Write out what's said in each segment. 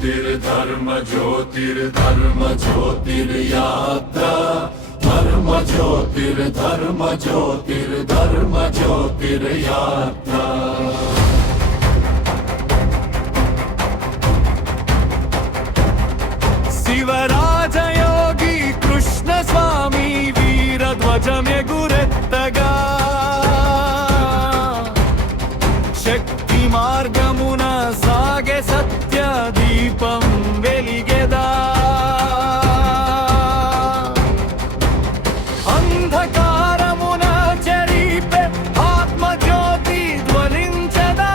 ज्योतिर्धर्म ज्योतिर्धर्म ज्योतिर्यात्रा धर्म ज्योतिर्धर्म ज्योतिर्धर्म ज्योतिर्यात्रा। शिवराजयोगी कृष्ण स्वामी वीरध्वजमेगुरेत्तगा शक्ति మార్గమున సాగే సత్య దీపం వెలిగెదా అంధకారమున చెరిపే ఆత్మజ్యోతి జ్వలించదా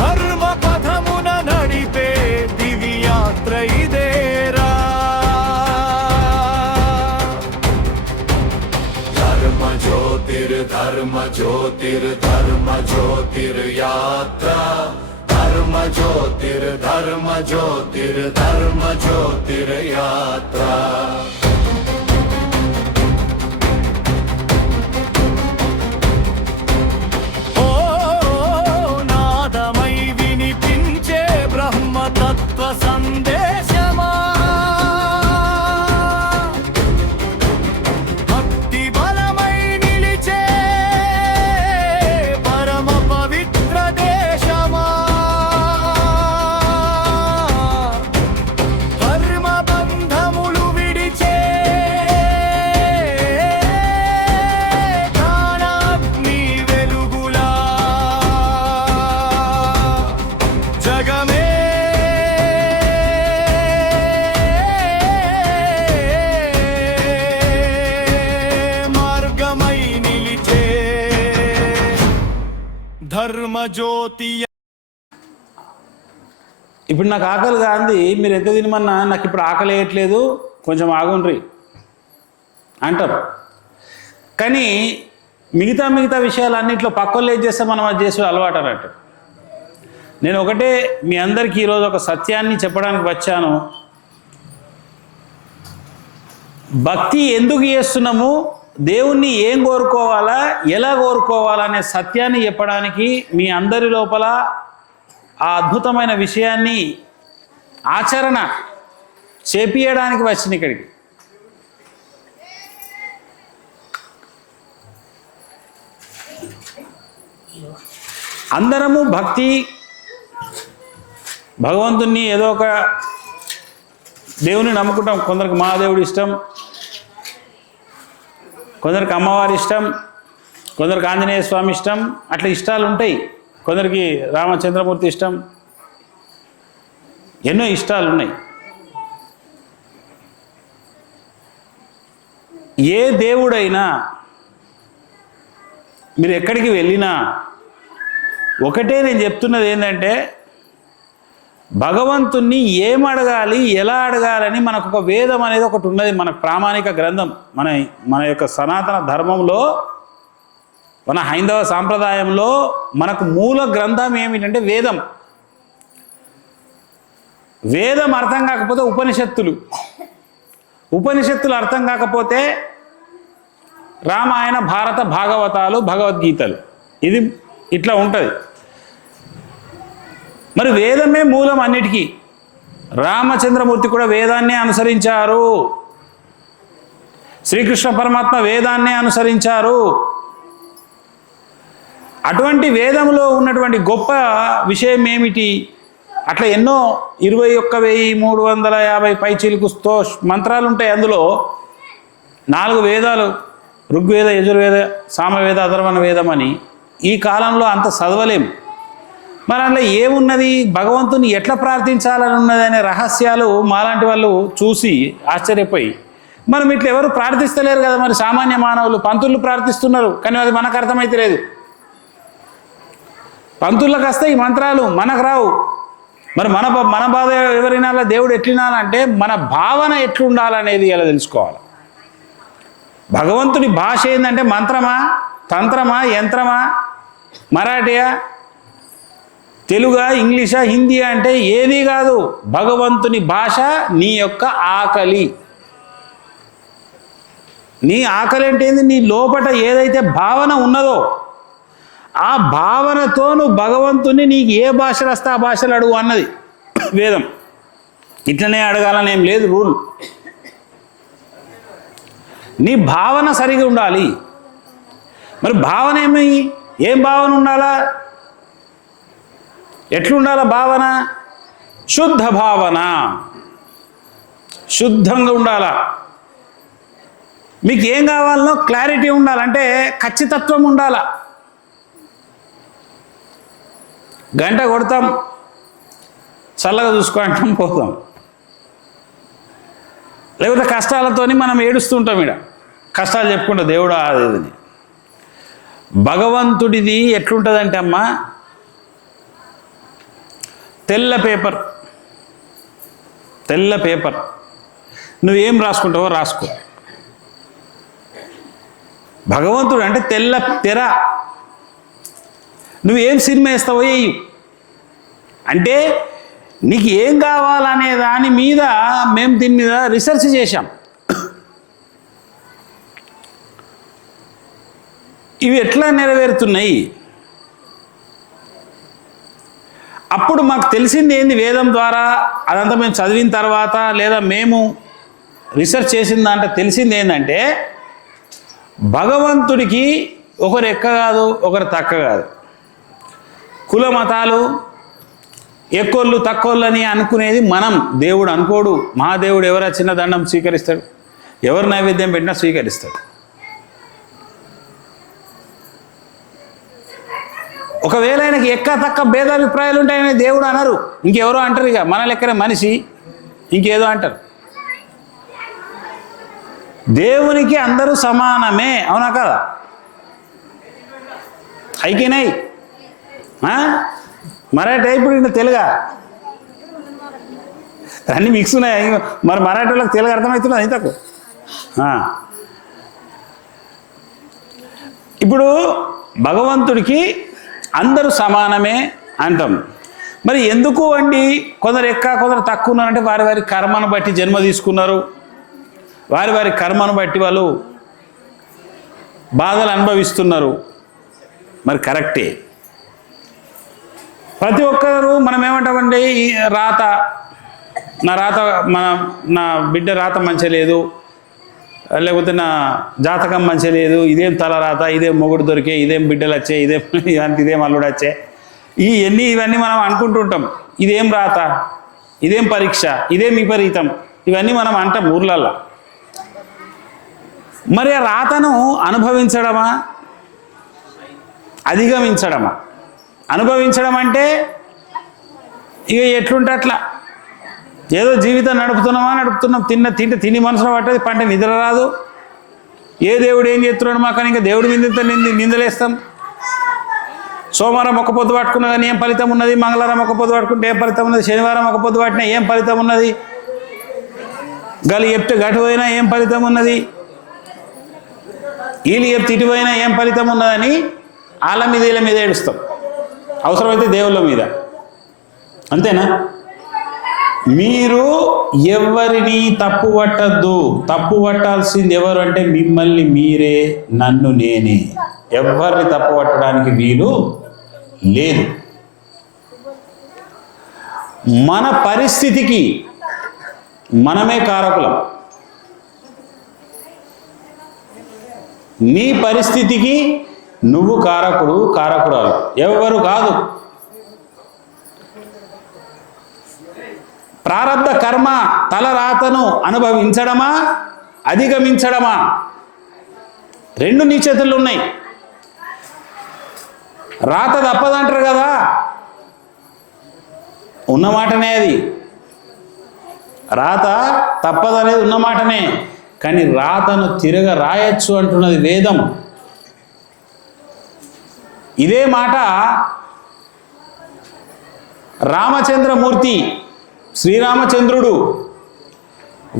ధర్మ పథమున నడిపే దివ్యయాత్ర ఇదేరా धर्म ज्योतिर्धर्म ज्योतिर्धर्म ज्योतिर्यात्रा धर्म ज्योतिर्धर्म ज्योतिर्धर्म ज्योतिर्यात्रा। ఓ నాదమై వినిపించే బ్రహ్మతత్వ సందేశమా భక్తి బలమై నిలిచే పరమ పవిత్ర దేశమా ధర్మ బంధములు విడిచే జ్ఞానాగ్ని వెలుగులా జగమే మార్గమై నిలిచే ధర్మ జ్యోతి. ఇప్పుడు నాకు ఆకలి కాంది, మీరు ఎంత తినమన్నా నాకు ఇప్పుడు ఆకలి వేయట్లేదు, కొంచెం ఆగుండ్రి అంటారు. కానీ మిగతా విషయాలన్నింటిలో పక్కలు ఏం చేస్తే మనం అది చేసే అలవాటు అన్నట్టు. నేను ఒకటే మీ అందరికీ ఈరోజు ఒక సత్యాన్ని చెప్పడానికి వచ్చాను. భక్తి ఎందుకు చేస్తున్నాము, దేవుణ్ణి ఏం కోరుకోవాలా, ఎలా కోరుకోవాలనే సత్యాన్ని చెప్పడానికి మీ అందరి లోపల ఆ అద్భుతమైన విషయాన్ని ఆచరణ చేపియడానికి వచ్చిన ఇక్కడికి. అందరము భక్తి భగవంతుణ్ణి ఏదో ఒక దేవుని నమ్ముకుంటాం. కొందరికి మహాదేవుడు ఇష్టం, కొందరికి అమ్మవారి ఇష్టం, కొందరికి ఆంజనేయ స్వామి ఇష్టం, అట్లా ఇష్టాలు ఉంటాయి. కొందరికి రామచంద్రమూర్తి ఇష్టం, ఎన్నో ఇష్టాలు ఉన్నాయి. ఏ దేవుడైనా మీరు ఎక్కడికి వెళ్ళినా ఒకటే నేను చెప్తున్నది ఏంటంటే, భగవంతుణ్ణి ఏం అడగాలి, ఎలా అడగాలని మనకు ఒక వేదం అనేది ఒకటి ఉన్నది. మన ప్రామాణిక గ్రంథం, మన యొక్క సనాతన ధర్మంలో, మన హైందవ సాంప్రదాయంలో మనకు మూల గ్రంథం ఏమిటంటే వేదం. వేదం అర్థం కాకపోతే ఉపనిషత్తులు అర్థం కాకపోతే రామాయణ భారత భాగవతాలు భగవద్గీతలు, ఇది ఇట్లా ఉంటుంది. మరి వేదమే మూలం అన్నిటికీ. రామచంద్రమూర్తి కూడా వేదాన్నే అనుసరించారు, శ్రీకృష్ణ పరమాత్మ వేదాన్నే అనుసరించారు. అటువంటి వేదంలో ఉన్నటువంటి గొప్ప విషయం ఏమిటి? అట్లా ఎన్నో 21,350 పైచిలుకుతో మంత్రాలు ఉంటాయి. అందులో 4 వేదాలు, ఋగ్వేద, యజుర్వేద, సామవేద, అథర్వణ వేదం అని. ఈ కాలంలో అంత చదవలేం. మరి అందులో ఏమున్నది, భగవంతుని ఎట్లా ప్రార్థించాలని ఉన్నది అనే రహస్యాలు మాలాంటి వాళ్ళు చూసి ఆశ్చర్యపోయి, మనం ఇట్లా ఎవరు ప్రార్థిస్తలేరు కదా, మరి సామాన్య మానవులు పంతులు ప్రార్థిస్తున్నారు, కానీ అది మనకు అర్థమైతే లేదు. పంతులకు వస్తాయి ఈ మంత్రాలు, మనకు రావు. మరి మన బాధ ఎవరినాలా, దేవుడు ఎట్లినాలంటే మన భావన ఎట్లుండాలనేది ఇలా తెలుసుకోవాలి. భగవంతుని భాష ఏంటంటే మంత్రమా, తంత్రమా, యంత్రమా, మరాఠీయా, తెలుగా, ఇంగ్లీషా, హిందీ అంటే ఏది కాదు. భగవంతుని భాష నీ యొక్క ఆకలి. నీ ఆకలి అంటే ఏంది? నీ లోపట ఏదైతే భావన ఉన్నదో ఆ భావనతో నువ్వు భగవంతుని నీకు ఏ భాషలు వస్తే ఆ భాషలు అడుగు అన్నది వేదం. ఇట్లనే అడగాలని ఏం లేదు రూల్. నీ భావన సరిగా ఉండాలి. మరి భావన ఏం భావన ఉండాలా? ఎట్లుండాలా భావన? శుద్ధ భావన, శుద్ధంగా ఉండాలా. మీకు ఏం కావాలనో క్లారిటీ ఉండాలంటే ఖచ్చితత్వం ఉండాలా. గంట కొడతాం, చల్లగా చూసుకుంటాం, పోతాం. లేకపోతే కష్టాలతోని మనం ఏడుస్తుంటాం. ఇక్కడ కష్టాలు చెప్పుకుంటా దేవుడా అదేదని. భగవంతుడిది ఎట్లుంటుందంటే అమ్మా, తెల్ల పేపర్ నువ్వేం రాసుకుంటావో రాసుకో. భగవంతుడు అంటే తెల్ల తెర. నువ్వేం సినిమా వేస్తావో వేయు. అంటే నీకు ఏం కావాలనే దాని మీద మేము దీని మీద రీసెర్చ్ చేశాం. ఇవి ఎట్లా నెరవేరుతున్నాయి? అప్పుడు మాకు తెలిసింది ఏంది వేదం ద్వారా, అదంతా మేము చదివిన తర్వాత లేదా మేము రీసెర్చ్ చేసిన దాంట్లో తెలిసింది ఏంటంటే, భగవంతుడికి ఒకరు ఎక్క కాదు, ఒకరు తక్క కాదు. కుల మతాలు ఎక్కువళ్ళు తక్కువళ్ళని అనుకునేది మనం. దేవుడు అనుకోడు. మహాదేవుడు ఎవరు చిన్న దండం స్వీకరిస్తాడు, ఎవరు నైవేద్యం పెట్టినా స్వీకరిస్తాడు. ఒకవేళ ఆయనకి ఎక్క తక్క భేదాభిప్రాయాలు ఉంటాయని దేవుడు అనరు. ఇంకెవరో అంటారు. ఇక మన లెక్కనే మనిషి ఇంకేదో అంటారు. దేవునికి అందరూ సమానమే. అవునా కదా? అయికేనాయి మరాఠీ ఇప్పుడు తెలుగా అన్నీ మిక్స్ ఉన్నాయి. మరి మరాఠీలకు తెలుగు అర్థమవుతున్నది ఇంతకు. ఇప్పుడు భగవంతుడికి అందరూ సమానమే అంటాం. మరి ఎందుకు అండి కొందరు ఎక్క కొందరు తక్కువ ఉన్నారంటే వారి వారి కర్మను బట్టి జన్మ తీసుకున్నారు. వారి వారి కర్మను బట్టి వాళ్ళు బాధలు అనుభవిస్తున్నారు. మరి కరెక్టే. ప్రతి ఒక్కరు మనం ఏమంటామండి, రాత నా బిడ్డ రాత మంచిగా లేదు, లేకపోతే నా జాతకం మంచిగా లేదు, ఇదేం తల రాత, ఇదేం మొగుడు దొరికే, ఇదేం బిడ్డలు వచ్చే, ఇదేం అల్లుడు వచ్చే, ఇవన్నీ మనం అనుకుంటుంటాం. ఇదేం రాత, ఇదేం పరీక్ష, ఇదేం విపరీతం, ఇవన్నీ మనం అంటాం ఊర్లల్లో. మరి ఆ రాతను అనుభవించడమా అధిగమించడమా? అనుభవించడం అంటే ఇక ఎట్లుంటే అట్లా ఏదో జీవితం నడుపుతున్నాం. తింటే తిని మనసులో పట్టేది, పంట నిద్ర రాదు. ఏ దేవుడు ఏం చేస్తున్నాడు మాకు ఇంకా దేవుడి మీద నిందలేస్తాం. సోమవారం ఒక పొద్దు పట్టుకున్నా కానీ ఏం ఫలితం ఉన్నది, మంగళవారం ఒక పొద్దు పట్టుకుంటే ఏం ఫలితం ఉన్నది, శనివారం ఒక పొద్దు పట్టినా ఏం ఫలితం ఉన్నది, గలి చెప్తే గటు పోయినా ఏం ఫలితం ఉన్నది, వీళ్ళు చెప్తే ఇటు పోయినా ఏం ఫలితం ఉన్నదని వాళ్ళ మీద వీళ్ళ మీద ఏడుస్తాం. అవసరమైతే దేవుళ్ళ మీద. అంతేనా? మీరు ఎవరిని తప్పు పట్టద్దు. తప్పు పట్టాల్సింది ఎవరు అంటే మిమ్మల్ని మీరే, నన్ను నేనే. ఎవరిని తప్పు పట్టడానికి వీలు లేదు. మన పరిస్థితికి మనమే కారకులం. నీ పరిస్థితికి నువ్వు కారకురాలు, ఎవరు కాదు. ప్రారబ్ధ కర్మ తలరాతను అనుభవించడమా అధిగమించడమా రెండు నీ చేతుల్లో ఉన్నాయి. రాత తప్పదంటారు కదా, ఉన్నమాటనే అది. రాత తప్పదనేది ఉన్నమాటనే. కానీ రాతను తిరగ రాయొచ్చు అంటున్నది వేదం. ఇదే మాట రామచంద్రమూర్తి, శ్రీరామచంద్రుడు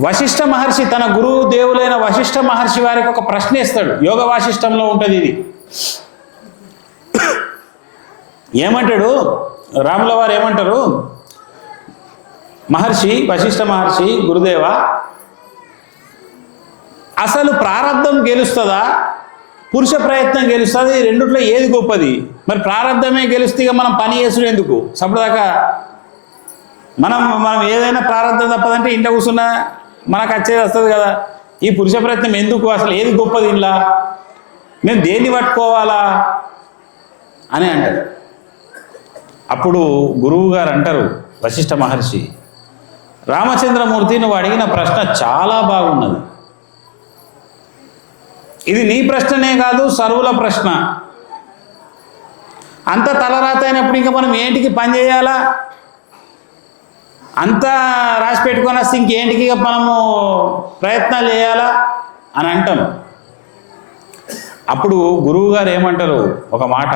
వశిష్ఠ మహర్షి, తన గురువు దేవులైన వశిష్ఠ మహర్షి వారికి ఒక ప్రశ్న ఇస్తాడు. యోగ వాసిష్టంలో ఉంటుంది ఇది. ఏమంటాడు రాముల వారు, ఏమంటారు, మహర్షి వశిష్ఠ మహర్షి, గురుదేవ, అసలు ప్రారబ్ధం గెలుస్తుందా పురుష ప్రయత్నం గెలుస్తుంది. రెండిట్లో ఏది గొప్పది? మరి ప్రారంధమే గెలుస్తే ఇక మనం పని చేసుడు ఎందుకు? సపదాకా మనం ఏదైనా ప్రారంధం తప్పదంటే ఇంట్లో కూర్చున్నా మనకు వచ్చేది వస్తుంది కదా. ఈ పురుష ప్రయత్నం ఎందుకు? అసలు ఏది గొప్పది? ఇంట్లో మేము దేన్ని పట్టుకోవాలా అని అంటారు. అప్పుడు గురువు గారు అంటారు, వశిష్ఠ మహర్షి, రామచంద్రమూర్తి, నువ్వు అడిగిన ప్రశ్న చాలా బాగున్నది. ఇది నీ ప్రశ్ననే కాదు, సర్వుల ప్రశ్న. అంత తలరాత అయినప్పుడు ఇంకా మనం ఏంటికి పని చేయాలా? అంతా రాసి పెట్టుకొని వస్తే ఇంకేంటికి మనము ప్రయత్నాలు చేయాలా అని అంటాం. అప్పుడు గురువు గారు ఏమంటారు ఒక మాట,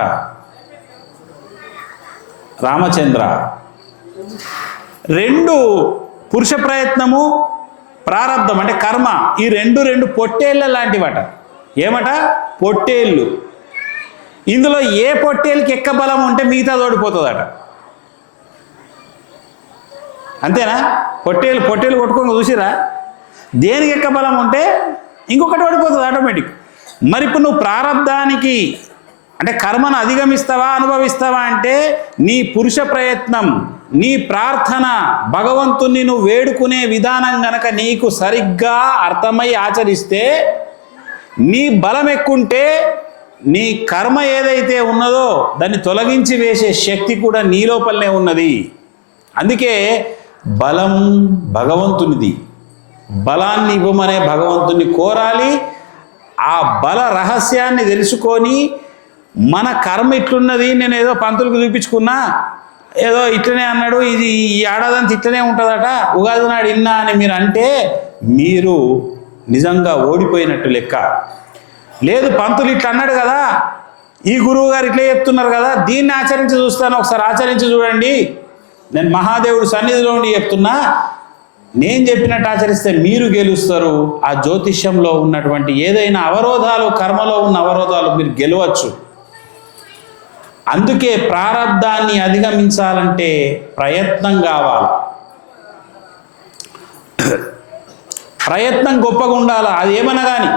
రామచంద్ర, రెండు పురుష ప్రయత్నము, ప్రారంధం అంటే కర్మ, ఈ రెండు పొట్టేళ్ళ లాంటివట. ఏమట? పొట్టేళ్ళు. ఇందులో ఏ పొట్టేళ్ళకి ఎక్క బలం ఉంటే మిగతా ఓడిపోతుందట. అంతేనా? పొట్టేళ్ళు కొట్టుకొని చూసిరా? దేనికి ఎక్క బలం ఉంటే ఇంకొకటి ఓడిపోతుంది ఆటోమేటిక్. మరి ఇప్పుడు నువ్వు ప్రారంధానికి అంటే కర్మను అధిగమిస్తావా అనుభవిస్తావా అంటే నీ పురుష ప్రయత్నం, నీ ప్రార్థన, భగవంతుణ్ణి నువ్వు వేడుకునే విధానం గనక నీకు సరిగ్గా అర్థమై ఆచరిస్తే, నీ బలం ఎక్కుంటే నీ కర్మ ఏదైతే ఉన్నదో దాన్ని తొలగించి వేసే శక్తి కూడా నీ లోపలనే ఉన్నది. అందుకే బలం భగవంతునిది. బలాన్ని ఇవ్వమనే భగవంతుని కోరాలి. ఆ బల రహస్యాన్ని తెలుసుకొని మన కర్మ ఇట్లున్నది, నేను ఏదో పంతులకు చూపించుకున్నా, ఏదో ఇట్లనే అన్నాడు, ఇది ఈ ఏడాదంతా ఇట్లనే ఉంటుందట, ఉగాది నాడు ఇన్నా అని మీరు అంటే మీరు నిజంగా ఓడిపోయినట్టు లెక్క. లేదు, పంతులు ఇట్లా అన్నాడు కదా, ఈ గురువు గారు ఇట్లే చెప్తున్నారు కదా, దీన్ని ఆచరించి చూస్తాను, ఒకసారి ఆచరించి చూడండి, నేను మహాదేవుడు సన్నిధిలో ఉండి చెప్తున్నా, నేను చెప్పినట్టు ఆచరిస్తే మీరు గెలుస్తారు. ఆ జ్యోతిష్యంలో ఉన్నటువంటి ఏదైనా అవరోధాలు, కర్మలో ఉన్న అవరోధాలు మీరు గెలవచ్చు. అందుకే ప్రారబ్ధాన్ని అధిగమించాలంటే ప్రయత్నం కావాలి. ప్రయత్నం గొప్పగా ఉండాలి. అది ఏమన్నా కానీ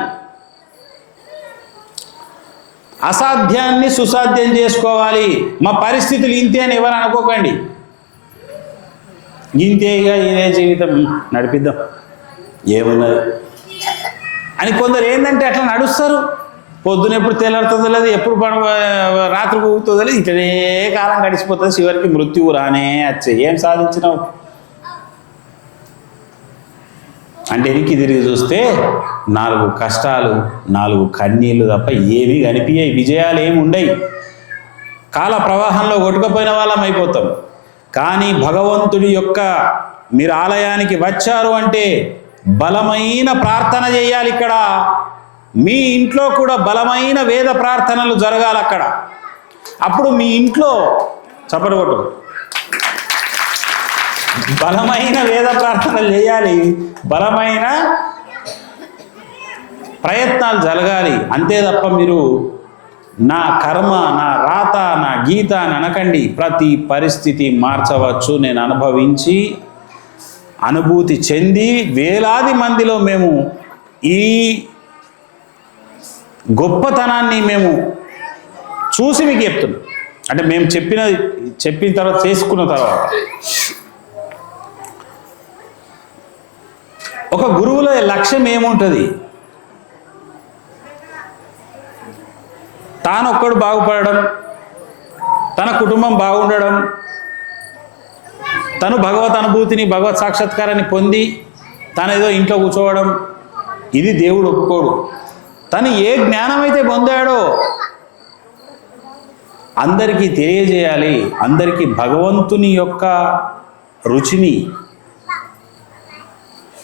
అసాధ్యాన్ని సుసాధ్యం చేసుకోవాలి. మా పరిస్థితులు ఇంతే అని ఎవరు అనుకోకండి. ఇంతేగా ఇదే జీవితం నడిపిద్దాం ఏమున్నది అని కొందరు ఏంటంటే అట్లా నడుస్తారు. పొద్దున ఎప్పుడు తెల్లారుతుందో లేదు, ఎప్పుడు రాత్రి ఊగుతుందో లేదు, ఇట్లనే కాలం గడిచిపోతుంది. చివరికి మృత్యువు రానే వచ్చే. ఏం సాధించినావు అంటే వెనక్కి తిరిగి చూస్తే 4 కష్టాలు, 4 కన్నీళ్ళు తప్ప ఏమీ కనిపించాయి. విజయాలు ఏమి ఉండయి. కాల ప్రవాహంలో కొట్టుకుపోయిన వాళ్ళం అయిపోతాం. కానీ భగవంతుడి యొక్క మీరు ఆలయానికి వచ్చారు అంటే బలమైన ప్రార్థన చేయాలి. ఇక్కడ మీ ఇంట్లో కూడా బలమైన వేద ప్రార్థనలు జరగాలి అక్కడ. అప్పుడు మీ ఇంట్లో చప్పటి కొట్టు, బలమైన వేద ప్రార్థనలు చేయాలి, బలమైన ప్రయత్నాలు జరగాలి. అంతే తప్ప మీరు నా కర్మ, నా రాత, నా గీత అని అనకండి. ప్రతి పరిస్థితి మార్చవచ్చు. నేను అనుభవించి అనుభూతి చెంది వేలాది మందిలో మేము ఈ గొప్పతనాన్ని మేము చూసి మీకు చెప్తున్నాం. అంటే మేము చెప్పిన తర్వాత, చేసుకున్న తర్వాత ఒక గురువుల లక్ష్యం ఏముంటుంది? తానొక్కడు బాగుపడడం, తన కుటుంబం బాగుండడం, తను భగవత్ అనుభూతిని, భగవత్ సాక్షాత్కారాన్ని పొంది తనేదో ఇంట్లో కూర్చోవడం, ఇది దేవుడు ఒప్పుకోడు. తను ఏ జ్ఞానం అయితే పొందాడో అందరికీ తెలియజేయాలి. అందరికీ భగవంతుని యొక్క రుచిని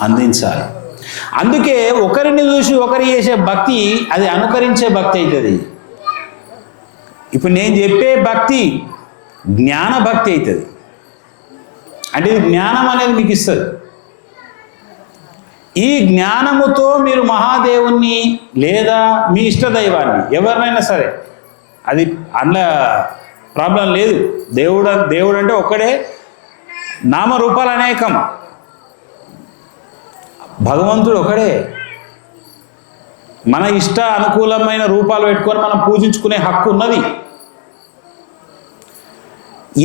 అందించాలి. అందుకే ఒకరిని చూసి ఒకరు చేసే భక్తి అది అనుకరించే భక్తి అవుతుంది. ఇప్పుడు నేను చెప్పే భక్తి జ్ఞాన భక్తి అవుతుంది. అంటే ఇది జ్ఞానం అనేది మీకు ఇస్తుంది. ఈ జ్ఞానముతో మీరు మహాదేవుణ్ణి లేదా మీ ఇష్టదైవాన్ని ఎవరినైనా సరే, అది అందులో ప్రాబ్లం లేదు. దేవుడు అంటే ఒక్కడే, నామరూపాలు అనేకం, భగవంతుడు ఒకడే. మన ఇష్ట అనుకూలమైన రూపాలు పెట్టుకొని మనం పూజించుకునే హక్కు ఉన్నది.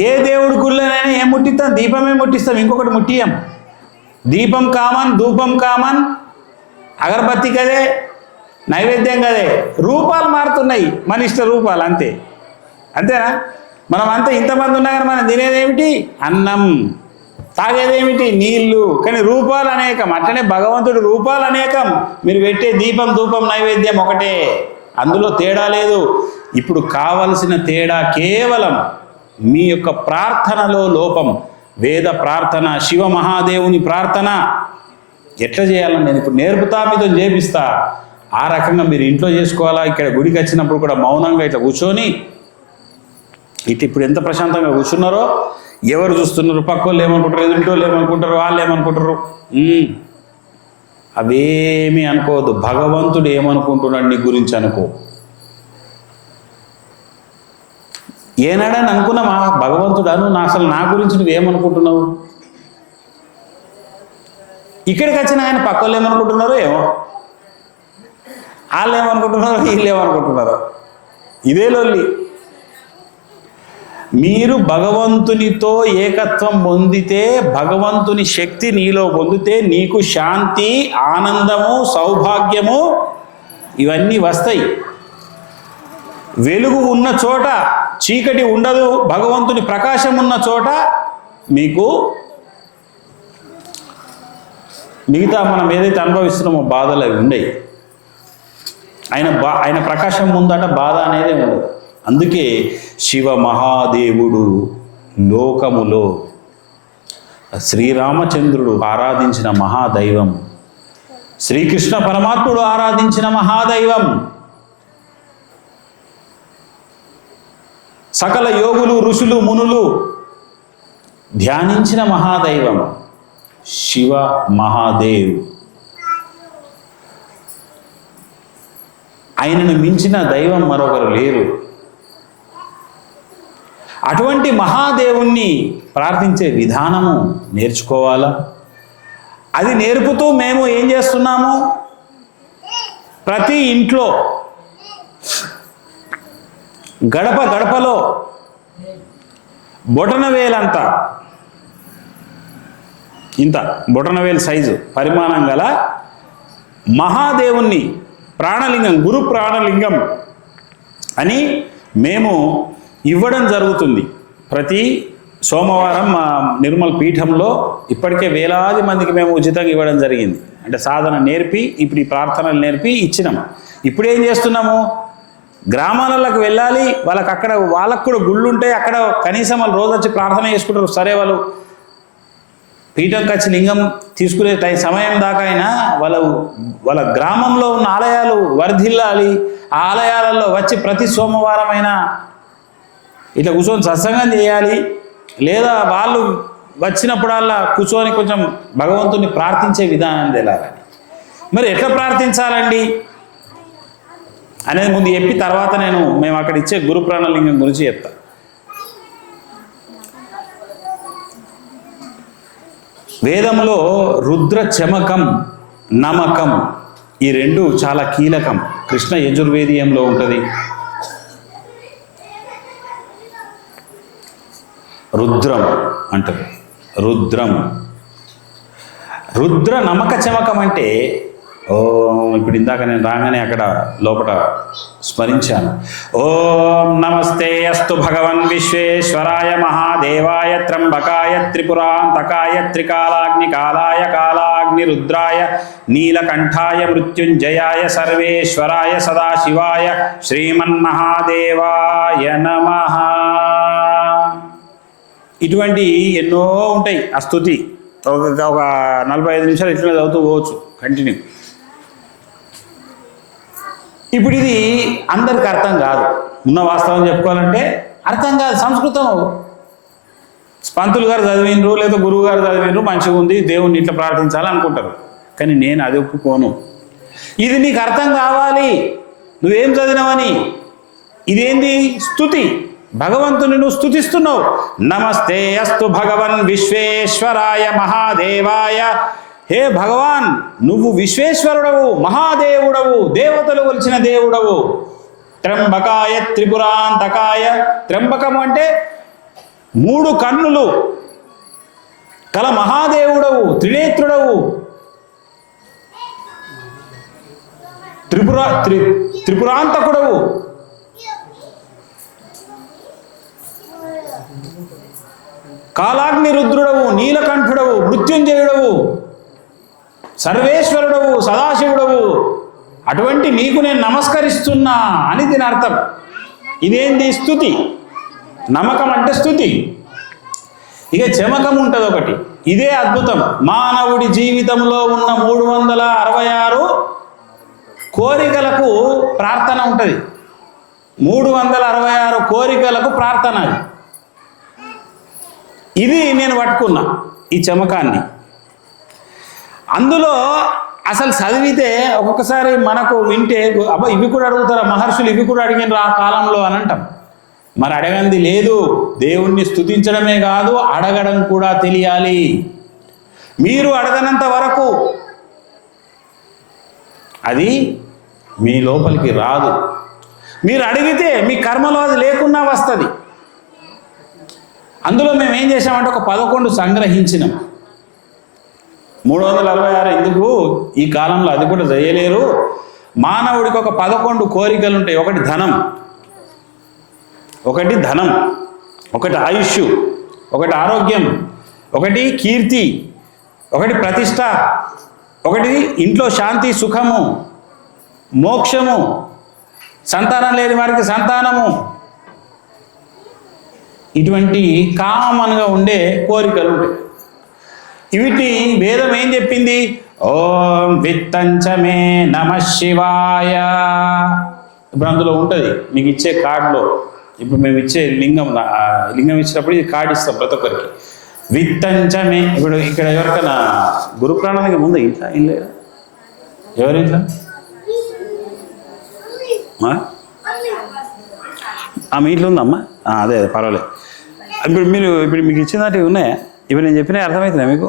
ఏ దేవుడి గుళ్ళనైనా ఏం ముట్టిస్తాం? దీపమే ముట్టిస్తాం, ఇంకొకటి ముట్టియం. దీపం కామన్, ధూపం కామన్, అగరబత్తి కదే, నైవేద్యం కదే. రూపాలు మారుతున్నాయి, మన ఇష్ట రూపాలు, అంతే. అంతేనా? మనం అంతా ఇంతమంది ఉన్నా కానీ మనం తినేదేమిటి? అన్నం. తాగేదేమిటి? నీళ్లు. కానీ రూపాలు అనేకం. అట్లనే భగవంతుడి రూపాలు అనేకం. మీరు పెట్టే దీపం, ధూపం, నైవేద్యం ఒకటే, అందులో తేడా లేదు. ఇప్పుడు కావలసిన తేడా కేవలం మీ యొక్క ప్రార్థనలో లోపం. వేద ప్రార్థన, శివ మహాదేవుని ప్రార్థన ఎట్లా చేయాలని నేను ఇప్పుడు నేర్పుతా, మీతో చేపిస్తా. ఆ రకంగా మీరు ఇంట్లో చేసుకోవాలా. ఇక్కడ గుడికి వచ్చినప్పుడు కూడా మౌనంగా ఇట్లా కూర్చొని, ఇప్పుడు ఎంత ప్రశాంతంగా కూర్చున్నారో, ఎవరు చూస్తున్నారు, పక్కోళ్ళు ఏమనుకుంటారు, ఎదుటివాళ్ళు ఏమనుకుంటారు, వాళ్ళు ఏమనుకుంటారు, అవేమీ అనుకోవద్దు. భగవంతుడు ఏమనుకుంటున్నాడు నీ గురించి అనుకో. ఏనాడని అనుకున్నామా భగవంతుడు అను అసలు నా గురించి నువ్వేమనుకుంటున్నావు? ఇక్కడికి వచ్చిన ఆయన పక్కోళ్ళు ఏమనుకుంటున్నారో ఏమో, వాళ్ళు ఏమనుకుంటున్నారో, వీళ్ళు ఏమనుకుంటున్నారో, ఇదే లొల్లి. మీరు భగవంతునితో ఏకత్వం పొందితే, భగవంతుని శక్తి నీలో పొందితే నీకు శాంతి, ఆనందము, సౌభాగ్యము ఇవన్నీ వస్తాయి. వెలుగు ఉన్న చోట చీకటి ఉండదు, భగవంతుని ప్రకాశం ఉన్న చోట మీకు మిగతా మనం ఏదైతే అనుభవిస్తున్నామో బాధలు అవి ఉండేవి. ఆయన ప్రకాశం ముందట బాధ అనేది ఉండదు. అందుకే శివ మహాదేవుడు లోకములో శ్రీరామచంద్రుడు ఆరాధించిన మహాదైవం, శ్రీకృష్ణ పరమాత్ముడు ఆరాధించిన మహాదైవం, సకల యోగులు, ఋషులు, మునులు ధ్యానించిన మహాదైవం శివ మహాదేవ్. ఆయనను మించిన దైవం మరొకరు లేరు. అటువంటి మహాదేవుణ్ణి ప్రార్థించే విధానము నేర్చుకోవాలా. అది నేర్పుతూ మేము ఏం చేస్తున్నాము? ప్రతి ఇంట్లో గడప గడపలో బొటనవేలంతా, ఇంత బొటనవేలు సైజు పరిమాణం గల మహాదేవుణ్ణి, ప్రాణలింగం, గురు ప్రాణలింగం అని మేము ఇవ్వడం జరుగుతుంది. ప్రతి సోమవారం మా నిర్మల్ పీఠంలో ఇప్పటికే వేలాది మందికి మేము ఉచితంగా ఇవ్వడం జరిగింది. అంటే సాధన నేర్పి, ఇప్పుడు ఈ ప్రార్థనలు నేర్పి ఇచ్చినాము. ఇప్పుడు ఏం చేస్తున్నాము? గ్రామాలకు వెళ్ళాలి, వాళ్ళకు కూడా గుళ్ళు ఉంటాయి, అక్కడ కనీసం వాళ్ళు రోజు వచ్చి ప్రార్థన చేసుకుంటారు. సరే, వాళ్ళు పీఠంకి వచ్చి లింగం తీసుకునే సమయం దాకా అయినా వాళ్ళ గ్రామంలో ఉన్న ఆలయాలు వర్ధిల్లాలి. ఆ ఆలయాలలో వచ్చి ప్రతి సోమవారం అయినా ఇట్లా కూర్చొని సత్సంగం చేయాలి. లేదా వాళ్ళు వచ్చినప్పుడల్లా కూర్చొని కొంచెం భగవంతుని ప్రార్థించే విధానం తెలాలని. మరి ఎట్లా ప్రార్థించాలండి అనేది ముందు చెప్పి తర్వాత మేము అక్కడ ఇచ్చే గురు ప్రాణలింగం గురించి చెప్తా. వేదంలో రుద్ర చమకం, నమకం ఈ రెండు చాలా కీలకం. కృష్ణ యజుర్వేదీయంలో ఉంటుంది. రుద్రం అంటారు. రుద్రం, రుద్ర నమక చమకం అంటే ఇప్పుడు ఇందాక నేను రాగానే అక్కడ లోపల స్మరించాను. ఓం నమస్తే అస్తు భగవన్ విశ్వేశ్వరాయ మహాదేవాయ త్రంబకాయ త్రిపురాంతకాయ త్రికాలాగ్ని కాలాయ కాలాగ్ని రుద్రాయ నీలకంఠాయ మృత్యుంజయాయ సర్వేశ్వరాయ సదాశివాయ శ్రీమన్మహాదేవాయ నమః. ఇటువంటి ఎన్నో ఉంటాయి. ఆ స్తుతి ఒక 45 నిమిషాలు ఇట్లా చదువుతూ పోవచ్చు కంటిన్యూ. ఇప్పుడు ఇది అందరికి అర్థం కాదు. ఉన్న వాస్తవం చెప్పుకోవాలంటే అర్థం కాదు. సంస్కృతం పంతులు గారు చదివినరు, లేదా గురువు గారు చదివినరు, మంచిగా ఉంది, దేవుణ్ణి ఇట్లా ప్రార్థించాలి అనుకుంటారు. కానీ నేను అది ఒప్పుకోను. ఇది నీకు అర్థం కావాలి. నువ్వేం చదివినావని. ఇదేంది? స్తుతి. భగవంతుని నువ్వు స్తుతిస్తున్నావు. నమస్తే అస్తు భగవన్ విశ్వేశ్వరాయ మహాదేవాయ హే భగవాన్, నువ్వు విశ్వేశ్వరుడవు, మహాదేవుడవు, దేవతలు కొలిచిన దేవుడవు. త్ర్యంబకాయ త్రిపురాంతకాయ, త్ర్యంబకం అంటే 3 కన్నులు కల మహాదేవుడవు, త్రినేత్రుడవు, త్రిపురాంతకుడవు, కాలాగ్ని రుద్రుడవు, నీలకంఠుడవు, మృత్యుంజయుడవు, సర్వేశ్వరుడవు, సదాశివుడవు, అటువంటి నీకు నేను నమస్కరిస్తున్నా అని దీని అర్థం. ఇదేంది? స్తుతి. నమ్మకం అంటే స్తుతి. ఇక చమకం ఉంటుంది ఒకటి. ఇదే అద్భుతం. మానవుడి జీవితంలో ఉన్న 366 కోరికలకు ప్రార్థన ఉంటుంది. 366 కోరికలకు ప్రార్థన. ఇది నేను పట్టుకున్నా, ఈ చమకాన్ని. అందులో అసలు చదివితే ఒక్కొక్కసారి మనకు వింటే అబ్బా ఇవి కూడా అడుగుతారా మహర్షులు, ఇవి కూడా అడిగినరు ఆ కాలంలో అని అంటాం. మరి అడగంది లేదు. దేవుణ్ణి స్తుతించడమే కాదు, అడగడం కూడా తెలియాలి. మీరు అడగనంత వరకు అది మీ లోపలికి రాదు. మీరు అడిగితే మీ కర్మలో అది లేకున్నా వస్తుంది. అందులో మేము ఏం చేసామంటే ఒక 11 సంగ్రహించినాం. 366 ఎందుకు ఈ కాలంలో అది కూడా చేయలేరు. మానవుడికి ఒక 11 కోరికలు ఉంటాయి. ఒకటి ధనం, ఒకటి ఆయుష్, ఒకటి ఆరోగ్యం, ఒకటి కీర్తి, ఒకటి ప్రతిష్ట, ఒకటి ఇంట్లో శాంతి సుఖము, మోక్షము, సంతానం లేని వారికి సంతానము. ఇటువంటి కామన్గా ఉండే కోరికలు ఉంటాయి. వీటిని వేదం ఏం చెప్పింది? ఓం విత్తంచమే నమః శివాయ. ఇప్పుడు అందులో ఉంటుంది మీకు ఇచ్చే కార్డులో. ఇప్పుడు మేము ఇచ్చే లింగం ఇచ్చినప్పుడు ఇది కార్డు ఇస్తాం ప్రతి ఒక్కరికి. విత్తంచమే. ఇప్పుడు ఇక్కడ ఎవరికైనా గురు ప్రాణానికి ముందు ఇంట్లో ఏం లేదా? ఎవరి ఇంట్లో? మీ ఇంట్లో ఉందమ్మా? అదే పర్వాలేదు. ఇప్పుడు మీకు ఇచ్చిందంటే ఉన్నాయా? ఇప్పుడు నేను చెప్పినా అర్థమవుతుందా మీకు?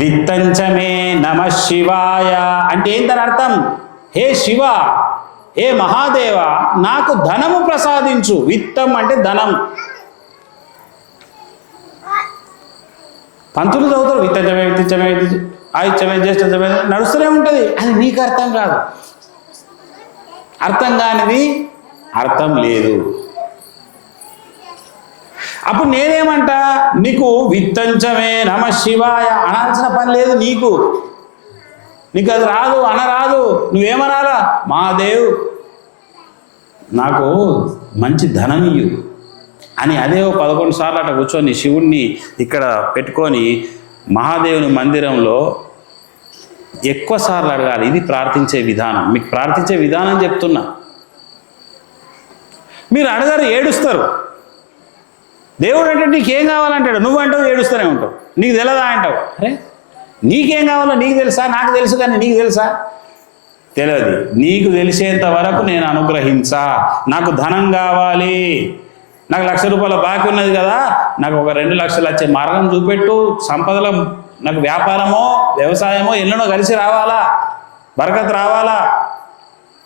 విత్తంచమే నమః శివాయ అంటే ఏంటని అర్థం? హే శివ, హే మహాదేవ, నాకు ధనము ప్రసాదించు. విత్తం అంటే ధనం. పంతులు చదువుతారు విత్తంచమే విత్తించమే ఆయుష్యమే జ్యేష్ఠమే నడుస్తూనే ఉంటుంది. అది నీకు అర్థం కాదు. అర్థం కానిది అర్థం లేదు. అప్పుడు నేనేమంటా, నీకు విత్తంచమే నమః శివాయ అనాల్సిన పని లేదు. నీకు అది రాదు, అనరాదు. నువ్వేమనాలా? మహాదేవ్ నాకు మంచి ధనం ఇయ్యు అని అదే 11 సార్లు అట్లా కూర్చొని శివుణ్ణి ఇక్కడ పెట్టుకొని మహాదేవుని మందిరంలో ఎక్కువ సార్లు అడగాలి. ఇది ప్రార్థించే విధానం. మీకు ప్రార్థించే విధానం చెప్తున్నా. మీరు అడగారు, ఏడుస్తారు. దేవుడు అంటే నీకేం కావాలంటాడు, నువ్వంటావు ఏడుస్తూనే ఉంటావు. నీకు తెలియదా అంటావు. అరే నీకేం కావాలో నీకు తెలుసా? నాకు తెలుసు కానీ నీకు తెలుసా? తెలియదు. నీకు తెలిసేంత వరకు నేను అనుగ్రహించా. నాకు ధనం కావాలి, నాకు 1,00,000 రూపాయల బాకీ ఉన్నది కదా, నాకు ఒక 2 లక్షలు వచ్చే మార్గం చూపెట్టు. సంపదలో నాకు వ్యాపారమో వ్యవసాయమో ఎన్నడో కలిసి రావాలా, బరకత్ రావాలా,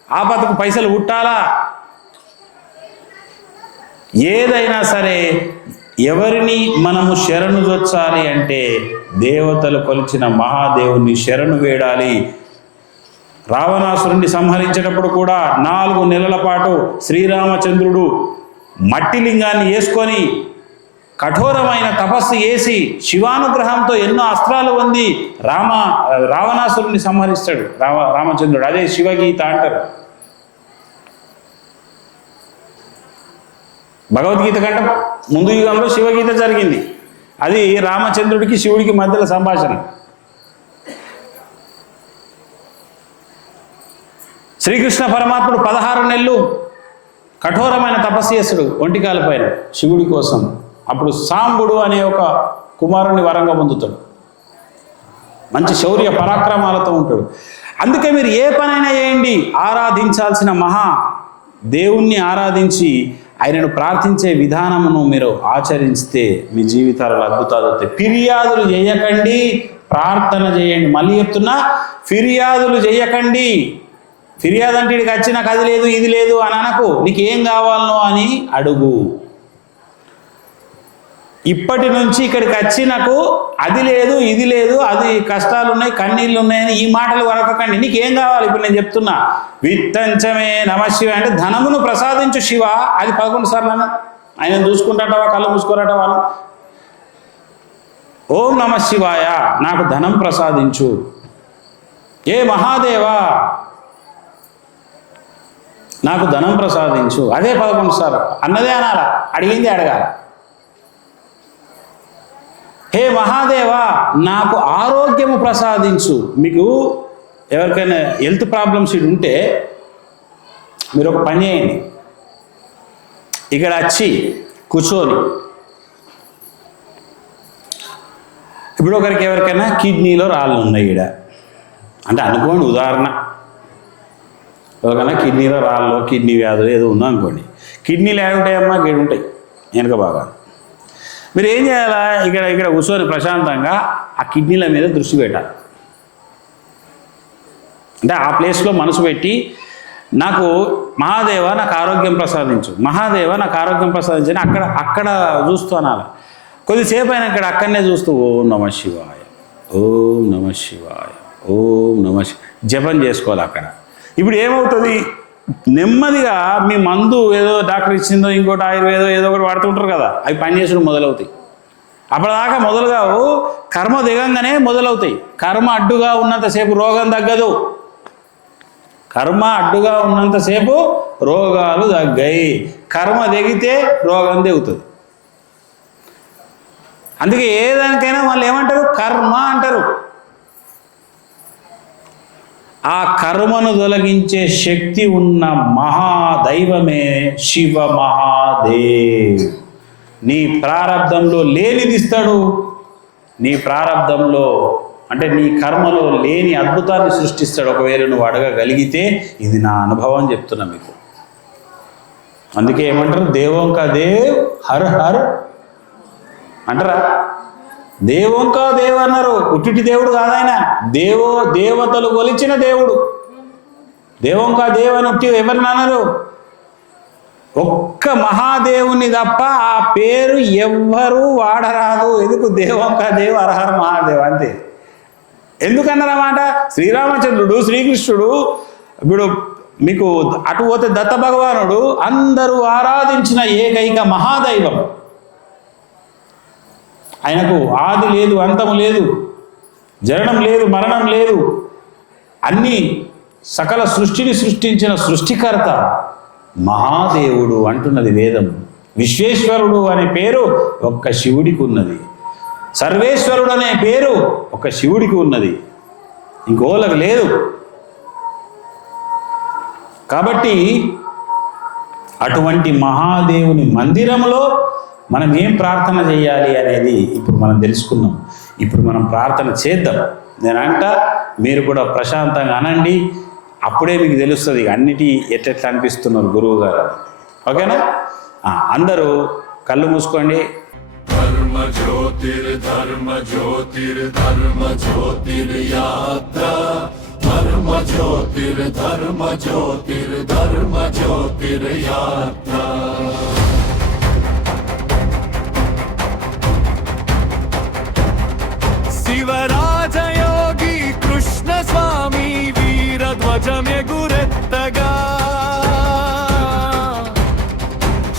ఆపదకు పైసలు పుట్టాలా. ఏదైనా సరే ఎవరిని మనము శరణు జొచ్చాలి అంటే దేవతలు కొలిచిన మహాదేవుని శరణు వేడాలి. రావణాసురుణ్ణి సంహరించేటప్పుడు కూడా 4 నెలల పాటు శ్రీరామచంద్రుడు మట్టి లింగాన్ని వేసుకొని కఠోరమైన తపస్సు చేసి శివానుగ్రహంతో ఎన్నో అస్త్రాలు పొంది రావణాసురుణ్ణి సంహరిస్తాడు రామచంద్రుడు. అదే శివగీత అంటారు. భగవద్గీత కంటే ముందు యుగంలో శివగీత జరిగింది. అది రామచంద్రుడికి శివుడికి మధ్యలో సంభాషణ. శ్రీకృష్ణ పరమాత్ముడు 16 నెలలు కఠోరమైన తపస్సు చేస్తాడు ఒంటికాల పైన శివుడి కోసం. అప్పుడు సాంబుడు అనే ఒక కుమారుని వరంగా పొందుతాడు. మంచి శౌర్య పరాక్రమాలతో ఉంటాడు. అందుకే మీరు ఏ పనైనా చేయండి, ఆరాధించాల్సిన దేవుణ్ణి ఆరాధించి ఆయనను ప్రార్థించే విధానమును మీరు ఆచరిస్తే మీ జీవితాలలో అద్భుతాలు అవుతాయి. ఫిర్యాదులు చేయకండి, ప్రార్థన చేయండి. మళ్ళీ చెప్తున్నా, ఫిర్యాదులు చేయకండి. ఫిర్యాదు అంటే ఇక్కడికి వచ్చి నాకు అది లేదు ఇది లేదు అని అనకు, నీకు ఏం కావాలనో అని అడుగు. ఇప్పటి నుంచి ఇక్కడికి వచ్చి నాకు అది లేదు ఇది లేదు, అది కష్టాలు ఉన్నాయి కన్నీళ్ళు ఉన్నాయని ఈ మాటలు వరకకండి. నీకేం కావాలి? ఇప్పుడు నేను చెప్తున్నా, విత్తంచమే నమశివ అంటే ధనమును ప్రసాదించు శివ. అది 11 సార్లు అన్న. ఆయన చూసుకుంటాటవా, కళ్ళు మూసుకోరటవా? ఓం నమ శివాయ, నాకు ధనం ప్రసాదించు. ఏ మహాదేవా, నాకు ధనం ప్రసాదించు. అదే 11 సార్లు అన్నదే అనాలా, అడిగింది అడగాల. హే మహాదేవా, నాకు ఆరోగ్యము ప్రసాదించు. మీకు ఎవరికైనా హెల్త్ ప్రాబ్లమ్స్ ఇది ఉంటే మీరు ఒక పని చేయండి, ఇక్కడ వచ్చి కూర్చొని, ఇప్పుడు ఒకరికి ఎవరికైనా కిడ్నీలో రాళ్ళు ఉన్నాయి ఈడ అంటే అనుకోండి, ఉదాహరణ ఎవరికైనా కిడ్నీలో రాళ్ళు, కిడ్నీ వ్యాధులు ఏదో ఉందా అనుకోండి. కిడ్నీలు ఏమి ఉంటాయమ్మా? గేడు ఉంటాయి వెనక బాగా. మీరు ఏం చేయాలా? ఇక్కడ కూర్చొని ప్రశాంతంగా ఆ కిడ్నీల మీద దృష్టి పెట్టాలి. అంటే ఆ ప్లేస్లో మనసు పెట్టి, నాకు మహాదేవ నాకు ఆరోగ్యం ప్రసాదించు, మహాదేవ నాకు ఆరోగ్యం ప్రసాదించు అని అక్కడ చూస్తూ అనాలి. కొద్దిసేపు అయినా అక్కడనే చూస్తూ ఓం నమ శివాయ, ఓం నమ శివాయ, ఓం నమ జపం చేసుకోవాలి అక్కడ. ఇప్పుడు ఏమవుతుంది? నెమ్మదిగా మీ మందు ఏదో డాక్టర్ ఇచ్చిందో ఇంకోటి ఆయుర్వేదో ఏదో ఒకటి వాడుతుంటారు కదా, అవి పనిచేసడం మొదలవుతాయి. అప్పటిదాకా మొదలుగావు, కర్మ దిగంగానే మొదలవుతాయి. కర్మ అడ్డుగా ఉన్నంతసేపు రోగం తగ్గదు. కర్మ అడ్డుగా ఉన్నంతసేపు రోగాలు తగ్గాయి. కర్మ దిగితే రోగం దిగుతుంది. అందుకే ఏదానికైనా వాళ్ళు ఏమంటారు? కర్మ అంటారు. ఆ కర్మను తొలగించే శక్తి ఉన్న మహాదైవమే శివ మహాదేవ్. నీ ప్రారబ్ధంలో లేనిదిస్తాడు. నీ ప్రారబ్ధంలో అంటే నీ కర్మలో లేని అద్భుతాన్ని సృష్టిస్తాడు ఒకవేళ నువ్వు అడగగలిగితే. ఇది నా అనుభవం చెప్తున్నా మీకు. అందుకే ఏమంటారు? దేవోంకా దేవ్ హర్ హర్ అంటారా? దేవోంకా దేవ్ అన్నారు. ఉట్టిటి దేవుడు కాదాయన, దేవతలు కొలిచిన దేవుడు. దేవోంకా దేవ్ అని ఉట్టి ఎవరిని అన్నారు? ఒక్క మహాదేవుని తప్ప ఆ పేరు ఎవ్వరూ వాడరాదు. ఎందుకు? దేవోంకా దేవ్ హరహర మహాదేవ్ అంతే. ఎందుకన్నారన్నమాట? శ్రీరామచంద్రుడు, శ్రీకృష్ణుడు, ఇప్పుడు మీకు అటు పోతే దత్త భగవానుడు, అందరూ ఆరాధించిన ఏకైక మహాదైవం. ఆయనకు ఆది లేదు, అంతము లేదు, జననం లేదు, మరణం లేదు. అన్ని సకల సృష్టిని సృష్టించిన సృష్టికర్త మహాదేవుడు అంటున్నది వేదం. విశ్వేశ్వరుడు అనే పేరు ఒక్క శివుడికి ఉన్నది. సర్వేశ్వరుడు అనే పేరు ఒక శివుడికి ఉన్నది, ఇంకోళ్ళకి లేదు. కాబట్టి అటువంటి మహాదేవుని మందిరంలో మనం ఏం ప్రార్థన చేయాలి అనేది ఇప్పుడు మనం తెలుసుకున్నాం. ఇప్పుడు మనం ప్రార్థన చేద్దాం. నేనంట మీరు కూడా ప్రశాంతంగా అనండి. అప్పుడే మీకు తెలుస్తుంది అన్నిటి ఎట్లా అనిపిస్తున్నారు గురువు గారు. ఓకేనా? అందరూ కళ్ళు మూసుకోండి. ధర్మ జ్యోతిర్ ధర్మ జ్యోతిర్ ధర్మ జ్యోతిర్ యాత్ర, ధర్మ జ్యోతిర్ ధర్మ జ్యోతిర్ ధర్మ జ్యోతిర్ యాత్ర. శివరాజయోగి కృష్ణ స్వామి వీరధ్వజమే గురెత్తగా,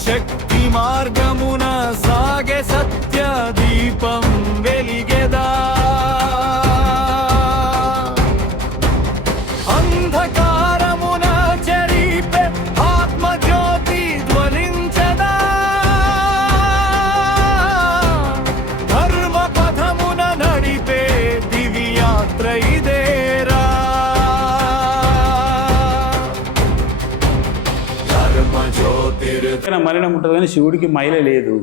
శక్తి మార్గమున సాగే సత్య దీపం వెలిగెదా, అంధకారమున చెరిపే ఆత్మజ్యోతి ధ్వనించదా, ధర్మ పథమున నడిపే దివ్యాత్ర ఇదేరా. ధర్మ జ్యోతిర్ మలినం ఉంటుంది కానీ శివుడికి మైల లేదు.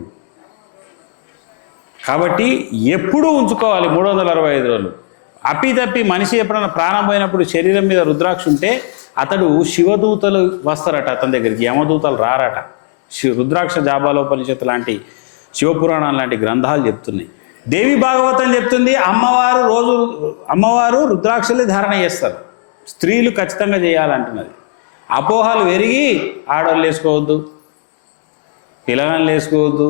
కాబట్టి ఎప్పుడూ ఉంచుకోవాలి 365 రోజులు. అప్పితప్పి మనిషి ఎప్పుడైనా ప్రాణం పోయినప్పుడు శరీరం మీద రుద్రాక్ష ఉంటే అతడు శివదూతలు వస్తారట అతని దగ్గరికి, యమదూతలు రారట. రుద్రాక్ష జాబాలోపనిషత్తు లాంటి శివపురాణం లాంటి గ్రంథాలు చెప్తున్నాయి. దేవి భాగవతం చెప్తుంది అమ్మవారు రుద్రాక్షలే ధారణ చేస్తారు, స్త్రీలు ఖచ్చితంగా చేయాలంటున్నది. అపోహలు పెరిగి ఆడవాళ్ళు వేసుకోవద్దు, పిల్లగాళ్ళు వేసుకోవద్దు,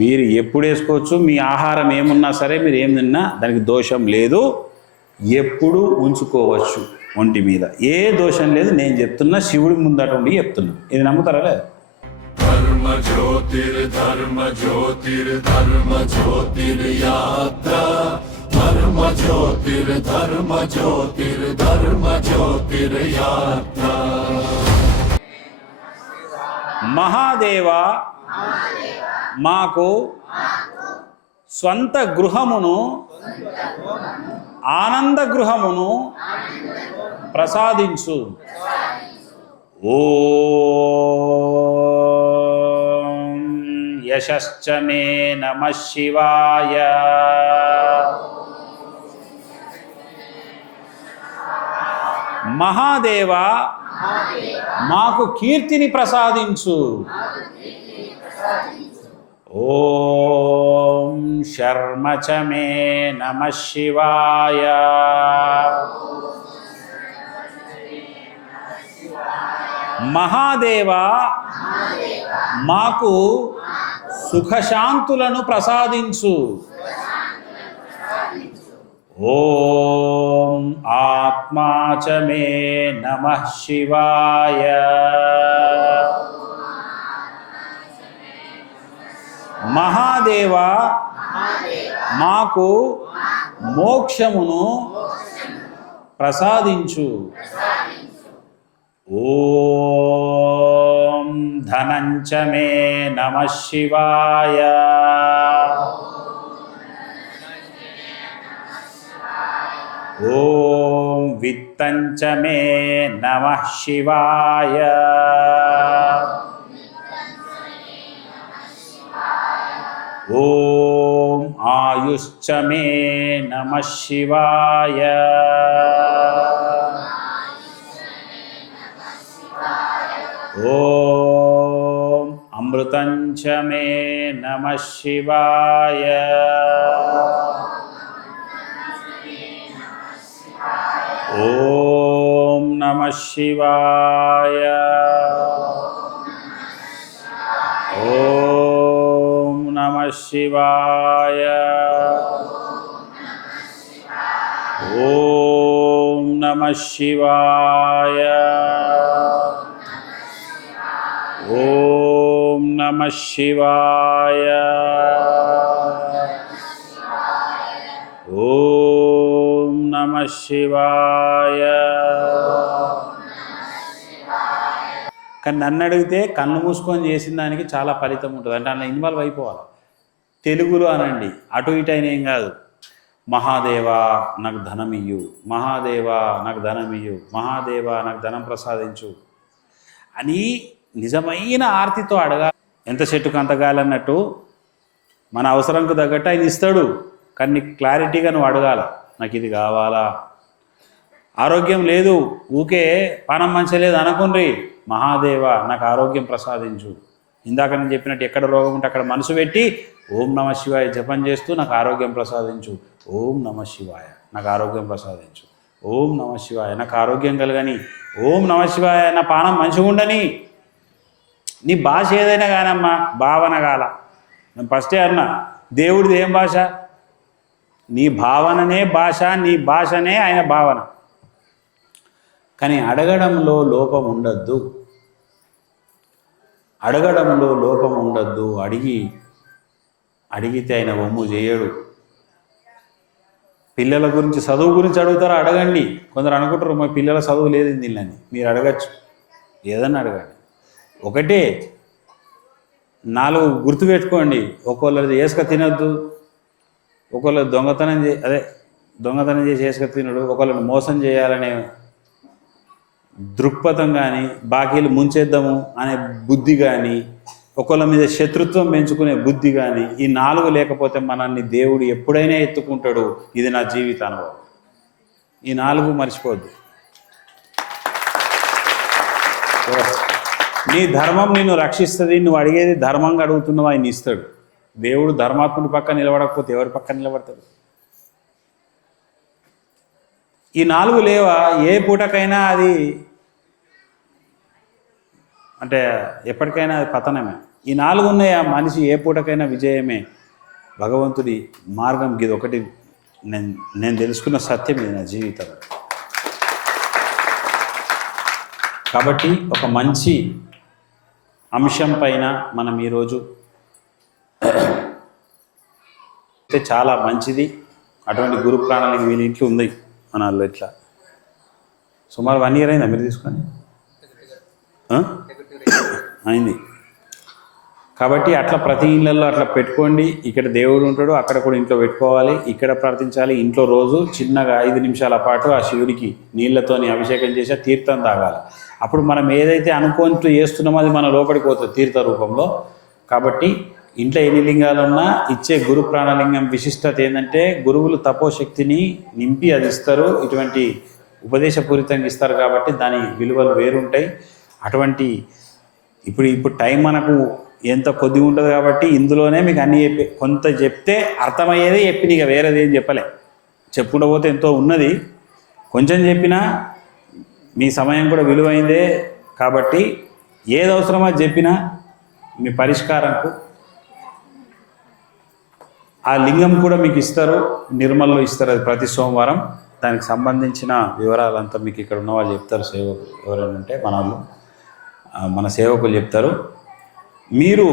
మీరు ఎప్పుడు వేసుకోవచ్చు, మీ ఆహారం ఏమున్నా సరే మీరు ఏం తిన్నా దానికి దోషం లేదు, ఎప్పుడు ఉంచుకోవచ్చు ఒంటి మీద, ఏ దోషం లేదు. నేను చెప్తున్నా, శివుడి ముందట ఉండి చెప్తున్నా. ఇది నమ్ముతారా లేదు? धर्म ज्योतिर्धर्म ज्योतिर्धर्म ज्योतिर्यात्रा धर्म ज्योतिर्धर्म ज्योतिर्धर्म ज्योतिर्यात्रा. మహాదేవ మాకు స్వంత గృహమును ఆనంద గృహమును ప్రసాదించు. ఓం యశశ్చ మే నమః శివాయ. మహాదేవ మాకు కీర్తిని ప్రసాదించు. ఓం శర్మ చ మే నమః శివాయ. మహాదేవ మాకు సుఖశాంతులను ప్రసాదించు. ఓం ఆత్మా చ మే నమః శివాయ. మహాదేవ మాకు మోక్షమును ప్రసాదించు. ఓం ధనంచ మే నమః శివాయ. ఓం విత్తంచ మే నమః శివాయ. ఓం ఆయుశ్చ మే నమః శివాయ. ఓం అమృతంచ మే నమః శివాయ. ఓం నమః శివాయ. ఓం నమః శివాయ. ఓం నమః శివాయ. ఓం నమః శివాయ. ఓం నమః శివాయ. కానీ నన్ను అడిగితే కళ్ళు మూసుకొని చేసిన దానికి చాలా ఫలితం ఉంటుంది. అంటే అందులో ఇన్వాల్వ్ అయిపోవాలి. తెలుగులో అనండి, అటు ఇటు అయిన ఏం కాదు. మహాదేవా నాకు ధనం ఇయ్యు, మహాదేవా నాకు ధనం ఇయ్యు, మహాదేవా నాకు ధనం ప్రసాదించు అని నిజమైన ఆర్తితో అడగాలి. ఎంత చెట్టుకు అంత గాలన్నట్టు మన అవసరంకు తగ్గట్టు ఆయన ఇస్తాడు. కానీ నీకు క్లారిటీగా నువ్వు అడగాల, నాకు ఇది కావాలా. ఆరోగ్యం లేదు, ఊకే పానం మంచి లేదు అనుకుని, మహాదేవ నాకు ఆరోగ్యం ప్రసాదించు. ఇందాక నేను చెప్పినట్టు ఎక్కడ రోగం ఉంటే అక్కడ మనసు పెట్టి ఓం నమః శివాయ జపం చేస్తూ నాకు ఆరోగ్యం ప్రసాదించు. ఓం నమః శివాయ నాకు ఆరోగ్యం ప్రసాదించు. ఓం నమః శివాయ నాకు ఆరోగ్యం కలగని. ఓం నమః శివాయ నా పానం మంచిగా ఉండని. నీ భాష ఏదైనా కానమ్మా, భావన కాల. నేను ఫస్టే అన్నా, దేవుడిది ఏం భాష? నీ భావననే భాష, నీ భాషనే ఆయన భావన. కానీ అడగడంలో లోపం ఉండద్దు, అడగడంలో లోపం ఉండద్దు. అడిగితే ఆయన ఒమ్ము చేయడు. పిల్లల గురించి, చదువు గురించి అడుగుతారా? అడగండి. కొందరు అనుకుంటారు మా పిల్లల చదువు లేదు దీనిని. మీరు అడగచ్చు, ఏదన్నా అడగండి. ఒకటే 4 గుర్తుపెట్టుకోండి. ఒకళ్ళది వేసుక తినొద్దు, ఒకళ్ళు దొంగతనం చేసి వేసుక తినడు, ఒకళ్ళని మోసం చేయాలనే దృక్పథం కానీ, బాకీలు ముంచేద్దాము అనే బుద్ధి కానీ, ఒకళ్ళ మీద శత్రుత్వం పెంచుకునే బుద్ధి కానీ, ఈ 4 లేకపోతే మనల్ని దేవుడు ఎప్పుడైనా ఎత్తుకుంటాడు. ఇది నా జీవిత అనుభవం. ఈ 4 మర్చిపోద్దు. నీ ధర్మం నిన్ను రక్షిస్తుంది. నువ్వు అడిగేది ధర్మంగా అడుగుతున్నావు, ఆయన ఇస్తాడు. దేవుడు ధర్మాత్ముడి పక్క నిలబడకపోతే ఎవరి పక్క నిలబడతాడు? ఈ 4 లేవ ఏ పూటకైనా అది అంటే ఎప్పటికైనా అది పతనమే. ఈ 4 ఉన్నాయి, ఆ మనిషి ఏ పూటకైనా విజయమే. భగవంతుడి మార్గం ఇది ఒకటి నేను తెలుసుకున్న సత్యం ఇది నా జీవితంలో. కాబట్టి ఒక మంచి అంశం పైన మనం ఈరోజు అయితే చాలా మంచిది. అటువంటి గురు ప్రాణాలకి వీళ్ళ ఇంట్లో ఉంది మన వాళ్ళు. ఇట్లా సుమారు 1 year అయిందా మీరు తీసుకొని? అయింది. కాబట్టి అట్లా ప్రతి ఇళ్ళల్లో అట్లా పెట్టుకోండి. ఇక్కడ దేవుడు ఉంటాడు, అక్కడ కూడా ఇంట్లో పెట్టుకోవాలి, ఇక్కడ ప్రార్థించాలి. ఇంట్లో రోజు చిన్నగా 5 నిమిషాల పాటు ఆ శివుడికి నీళ్ళతోని అభిషేకం చేసి తీర్థం తాగాలి. అప్పుడు మనం ఏదైతే అనుకుంటూ చేస్తున్నామో అది మన లోపలికి పోతుంది తీర్థ రూపంలో. కాబట్టి ఇంట్లో ఎన్ని లింగాలు ఉన్నా ఇచ్చే గురు ప్రాణలింగం విశిష్టత ఏంటంటే గురువులు తపోశక్తిని నింపి అది ఇస్తారు. ఇటువంటి ఉపదేశపూరితంగా ఇస్తారు కాబట్టి దాని విలువలు వేరుంటాయి. అటువంటి ఇప్పుడు టైం మనకు ఎంత కొద్దిగా ఉంటుంది కాబట్టి ఇందులోనే మీకు అన్నీ చెప్పి కొంత చెప్తే అర్థమయ్యేదే చెప్పి ఇక వేరేది ఏం చెప్పలే. చెప్పుకుంటూ పోతే ఎంతో ఉన్నది, కొంచెం చెప్పినా మీ సమయం కూడా విలువైందే. కాబట్టి ఏది అవసరమో చెప్పినా మీ పరిష్కారంకు ఆ లింగం కూడా మీకు ఇస్తారు, నిర్మల్లో ఇస్తారు. అది ప్రతి సోమవారం దానికి సంబంధించిన వివరాలంతా మీకు ఇక్కడ ఉన్న వాళ్ళు చెప్తారు. సేవకులు ఎవరైనా ఉంటే మన సేవకులు చెప్తారు. మీరు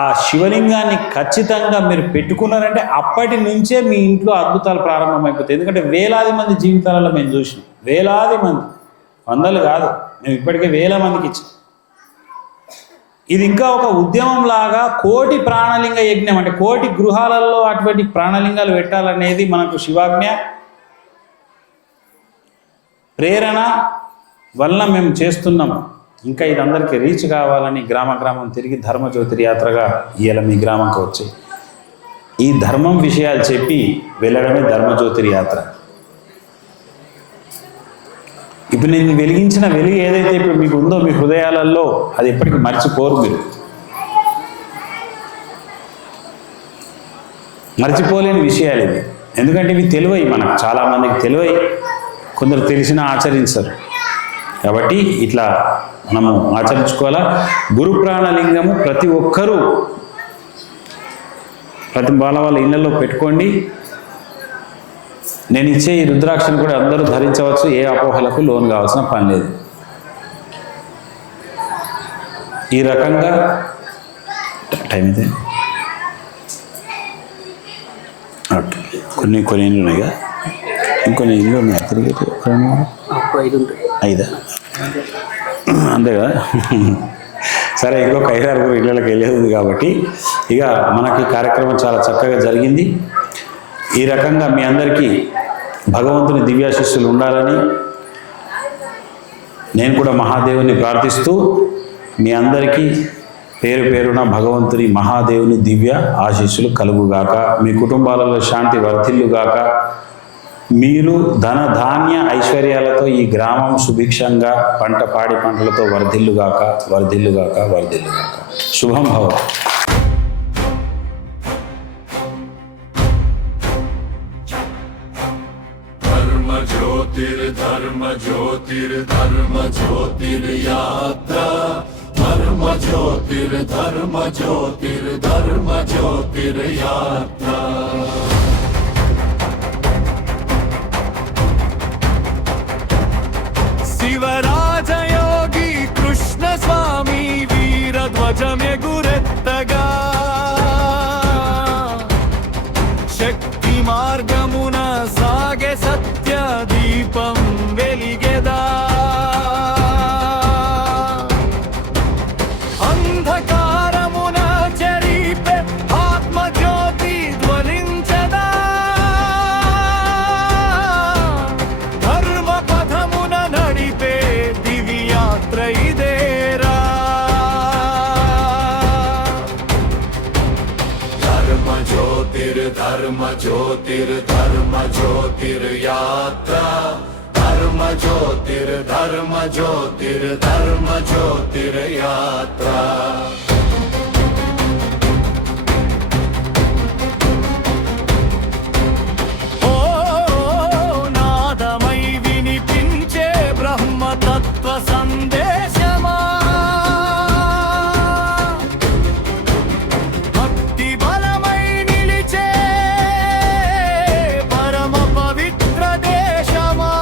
ఆ శివలింగాన్ని ఖచ్చితంగా మీరు పెట్టుకున్నారంటే అప్పటి నుంచే మీ ఇంట్లో అద్భుతాలు ప్రారంభమైపోతాయి. ఎందుకంటే వేలాది మంది జీవితాలలో మేము చూసినాం, వేలాది మంది, వందలు కాదు, మేము ఇప్పటికే వేల మందికి ఇచ్చాం. ఇది ఇంకా ఒక ఉద్యమం లాగా కోటి ప్రాణలింగ యజ్ఞం, అంటే కోటి గృహాలలో అటువంటి ప్రాణలింగాలు పెట్టాలనేది మనకు శివాజ్ఞ ప్రేరణ వలన మేము చేస్తున్నాము. ఇంకా ఇది అందరికీ రీచ్ కావాలని గ్రామం తిరిగి ధర్మజ్యోతి యాత్రగా ఇవాళ మీ గ్రామంకి వచ్చి ఈ ధర్మం విషయాలు చెప్పి వెళ్ళడమే ధర్మజ్యోతి యాత్ర. ఇప్పుడు నేను వెలిగించిన వెలుగు ఏదైతే ఇప్పుడు మీకు ఉందో మీ హృదయాలలో అది ఎప్పటికీ మర్చిపోరు. మీరు మర్చిపోలేని విషయాలు ఇవి. ఎందుకంటే ఇవి తెలివై, మనకు చాలామందికి తెలివై, కొందరు తెలిసినా ఆచరించరు. కాబట్టి ఇట్లా మనము ఆచరించుకోవాలా. గురు ప్రాణలింగము ప్రతి ఒక్కరూ ప్రతి వాళ్ళ ఇళ్ళల్లో పెట్టుకోండి. నేను ఇచ్చే ఈ రుద్రాక్షను కూడా అందరూ ధరించవచ్చు, ఏ అపోహలకు లోన్ కావాల్సిన పని లేదు. ఈ రకంగా టైం అయితే ఓకే. కొన్ని ఇళ్ళు ఉన్నాయి కదా, ఇంకొన్ని ఇళ్ళు ఉన్నాయి తిరిగి 5 అంతే కదా. సరే, ఇంకొక 5-6 ఇళ్ళకి వెళ్ళేది కాబట్టి ఇక మనకి కార్యక్రమం చాలా చక్కగా జరిగింది. ఈ రకంగా మీ అందరికీ భగవంతుని దివ్యాశీస్సులు ఉండాలని నేను కూడా మహాదేవుని ప్రార్థిస్తూ మీ అందరికీ పేరు పేరున భగవంతుని మహాదేవుని దివ్య ఆశీస్సులు కలుగుగాక. మీ కుటుంబాలలో శాంతి వర్ధిల్లుగాక. మీరు ధన ధాన్య ఐశ్వర్యాలతో ఈ గ్రామం సుభిక్షంగా పాడి పంటలతో వర్ధిల్లుగాక. శుభం భవతు. धर्म ज्योतिर्यात्रा धर्म ज्योतिर्यात्रा. శివరాజయోగి కృష్ణ స్వామి వీరధ్వజమెగురెత్తగా శక్తి మార్గమున సాగే సత్య దీపం వెలిగెదా. అంధకారమున చెరిపే ఆత్మజ్యోతి జ్వలించదా. ధర్మ పథమున నడిపే దివ్యాత్ర ఇదేరా. धर्म ज्योतिर्यात्रा धर्म ज्योतिर् ज्योतिर्धर्म ज्योतिर्धर्म ज्योतिर्यात्रा ओ नादमై వినిపించే బ్రహ్మతత్వ సందేశమా భక్తి బలమై నిలిచే పరమ పవిత్ర దేశమా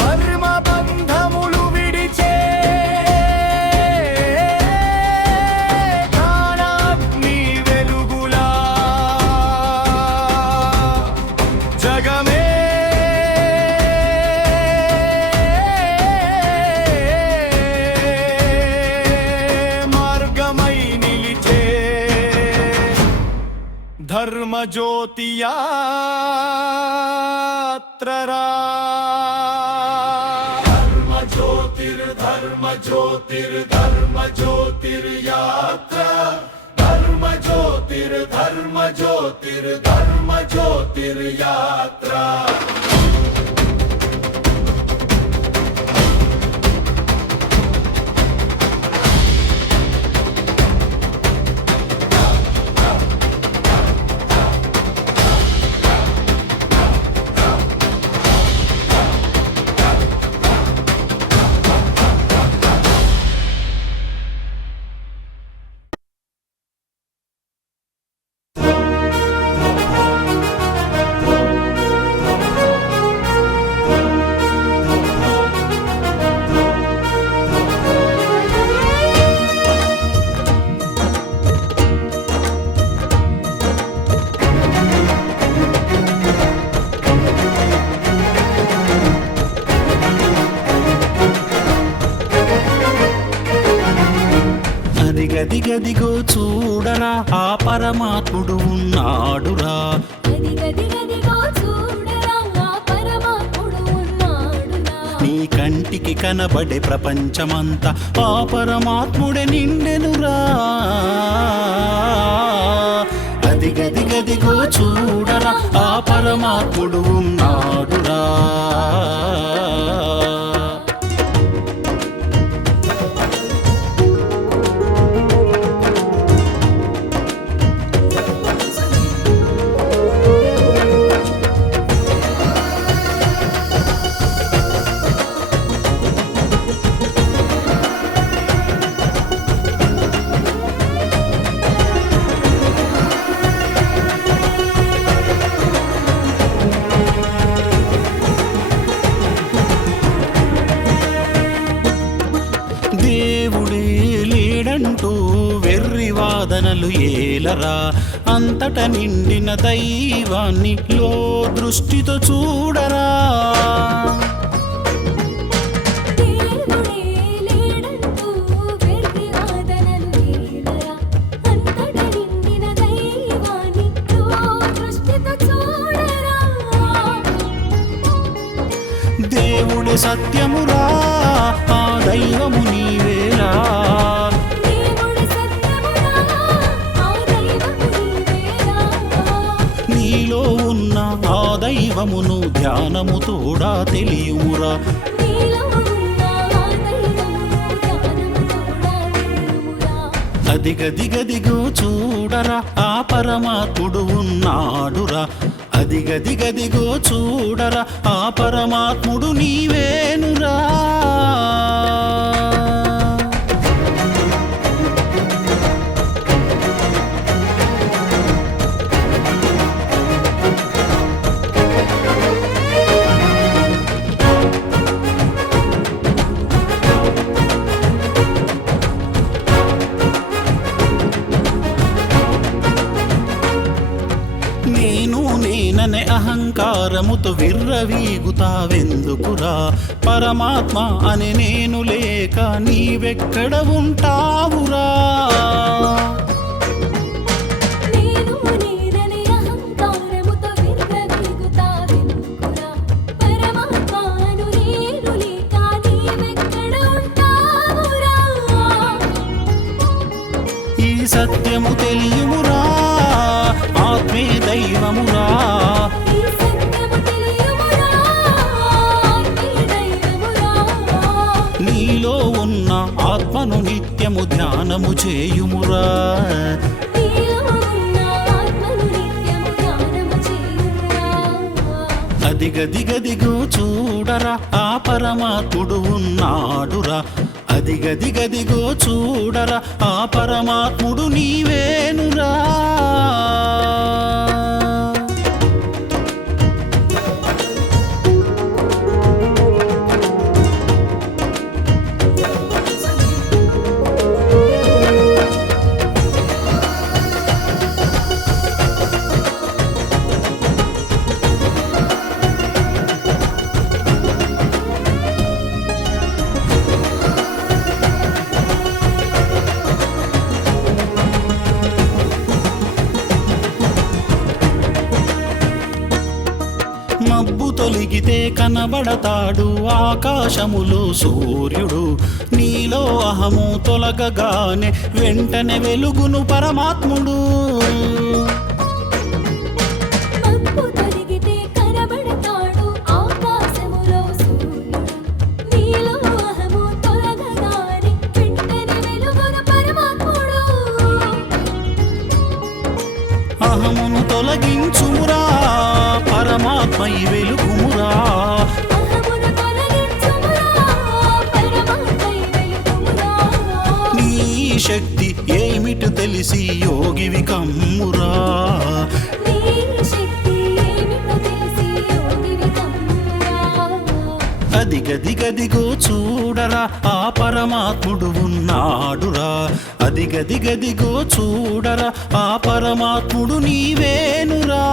ధర్మ బంధములు విడిచే జ్ఞానాగ్ని వెలుగులా జగమే మార్గమై నిలిచే ధర్మ జ్యోతి యాత్రరా ధర్మ జ్యోతిర్ధర్మ జ్యోతిర్ధర్మ జ్యోతిర్యాత్ర ధర్మ జ్యోతిర్ధర్మ జ్యోతిర్ధర్మ జ్యోతిర్యాత్ర అదిగదిగదిగో చూడరా ఆ పరమాత్ముడు ఉన్నాడురా గదిగదిగదిగో చూడరా ఆ పరమాత్ముడు ఉన్నాడురా నీ కంటికి కనబడే ప్రపంచమంతా ఆ పరమాత్ముడే నిండెనురా అదిగదిగదిగో చూడరా ఆ పరమాత్ముడు ఉన్నాడురా దేవుడే లేడంటూ వెర్రి వాదనలు ఏలరా అంతట నిండిన దైవాన్ని లో దృష్టితో చూడరా దేవుడే లేడంటూ వెర్రి వాదనలు ఏలరా అంతట నిండిన దైవాన్ని దృష్టితో చూడరా దేవుడే సత్యమురా ఆ దైవము నీవేరా దేవుడి సత్యమురా ఆ దైవము నీవేరా నీలో ఉన్న ఆ దైవమును ధ్యానము తోడా తెలియుమురా నీలో ఉన్న ఆ దైవమును ధ్యానము తోడా తెలియుమురా అదిగదిగదిగో చూడరా ఆ పరమాత్ముడు ఉన్నాడురా అదిగదిగదిగో చూడరా ఆ పరమాత్ముడు నీవేనురా నేను నేననే అహంకారముతో విర్రవీగుతావెందుకురా పరమాత్మ అని నేను లేక నీవెక్కడ ఉంటావురా నేను నేననే అహంకారముతో విర్రవీగుతావెందుకురా పరమాత్మను నేను లేక నీవెక్కడ ఉంటావురా ఈ సత్యము తెలియుమురా ఆత్మే దైవమురా ఈ సత్యము తెలియుమురా ధ్యానము చేయుమురా. నీలో ఉన్న ఆత్మను నిత్యము ధ్యానము చేయురా. అదిగదిగదిగో చూడరా ఆ పరమాత్ముడు ఉన్నాడురా. అదిగదిగదిగో చూడరా ఆ పరమాత్ముడు నీవేనురా. మబ్బు తొలిగితే కనబడతాడు ఆకాశములో సూర్యుడు. నీలో అహము తొలగగానే వెంటనే వెలుగును పరమాత్ముడు. మబ్బు తొలగితే కనబడతాడు ఆకాశములో సూర్యుడు. నీలో అహము తొలగగానే వెంటనే వెలుగును పరమాత్ముడు. అహమును తొలగించుమురా పరమాత్మై వెలుగుమురా. అహమును తొలగించుమురా పరమాత్మై వెలుగుమురా. నీ శక్తి ఏమిటి తెలిసి యోగివి కమ్మురా. నీ శక్తి ఏమిటో తెలిసి యోగివి కమ్మురా. అదిగదిగదిగో చూడరా ఆ పరమాత్ముడు ఉన్నాడురా. అదిగదిగదిగో చూడరా ఆ పరమాత్ముడు నీవేనురా.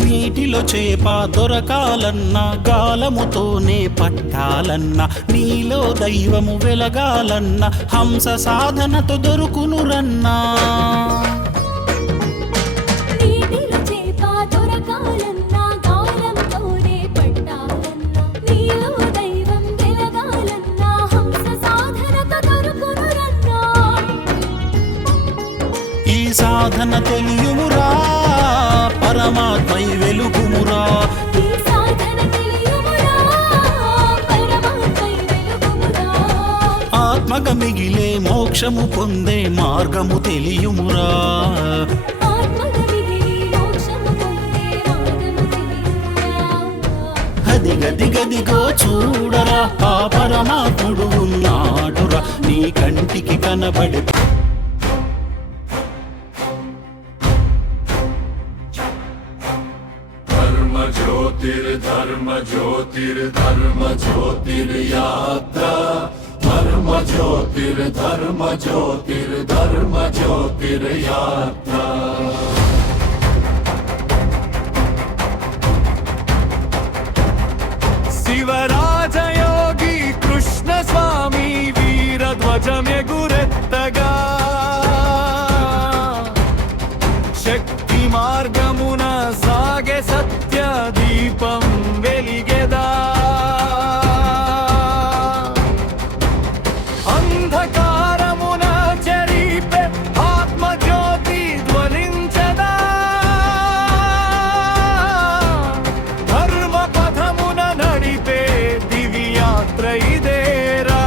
నీటిలో చేప దొరకాలన్నా గాలముతోనే పట్టాలన్నా. నీలో దైవము వెలగాలన్నా హంస సాధనతో దొరుకునురన్నా. నీటిలో చేప దొరకాలన్నా గాలంతోనే పట్టాలన్నా. నీలో దైవం వెలగాలన్నా హంస సాధనతో దొరుకునురన్నా. ఈ సాధన తెలియుమురా పరమాత్మై వెలుగుమురా. ఈ సాధన తెలియుమురా పరమాత్మై వెలుగుమురా. ఆత్మగ మిగిలే మోక్షము పొందే మార్గము తెలియుమురా. ఆత్మగ మిగిలి మోక్షము పొందే మార్గము తెలియుమురా. అదిగదిగదిగో చూడరా ఆ పరమాత్ముడు ఉన్నాడురా. నీ కంటికి కనబడే धर्म ज्योतिर्धर्म ज्योतिर्यात्रा धर्म ज्योतिर्धर्म ज्योतिर्धर्म ज्योतिर्यात्रा శివరాజయోగి కృష్ణ స్వామి వీరధ్వజమే గురెత్తగా శక్తి మార్గమున సాగే సత్య దీపం వెలిగెదా అంధకారమున చెరిపే ఆత్మజ్యోతి ధ్వనించదా ధర్మ పథమున నడిపే దివ్యాత్ర ఇదేరా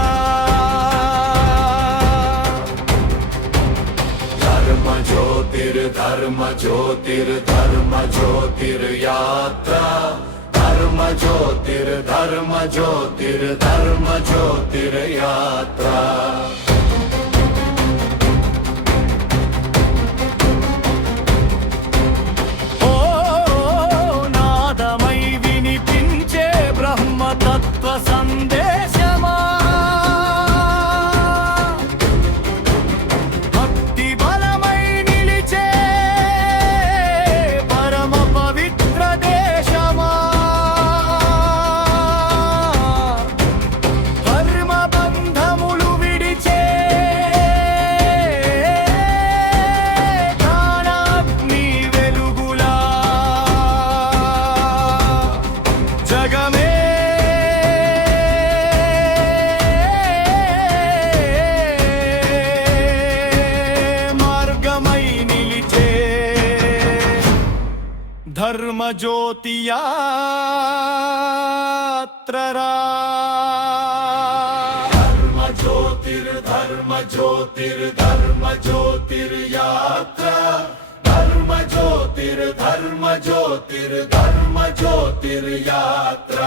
धर्म ज्योतिर्धर्म ज्योतिर्धर्म ज्योतिर्यात्रा धर्म ज्योतिर्धर्म ज्योतिर्धर्म ज्योतिर्यात्रा ఓ నాదమై వినిపించే బ్రహ్మతత్వ సందేశమా భక్తి బలమై నిలిచే పరమ పవిత్ర దేశమా ధర్మ బంధములు జ్యోతి యాత్రరా ధర్మ జ్యోతిర్యాత్ర ధర్మ జ్యోతిర్యాత్ర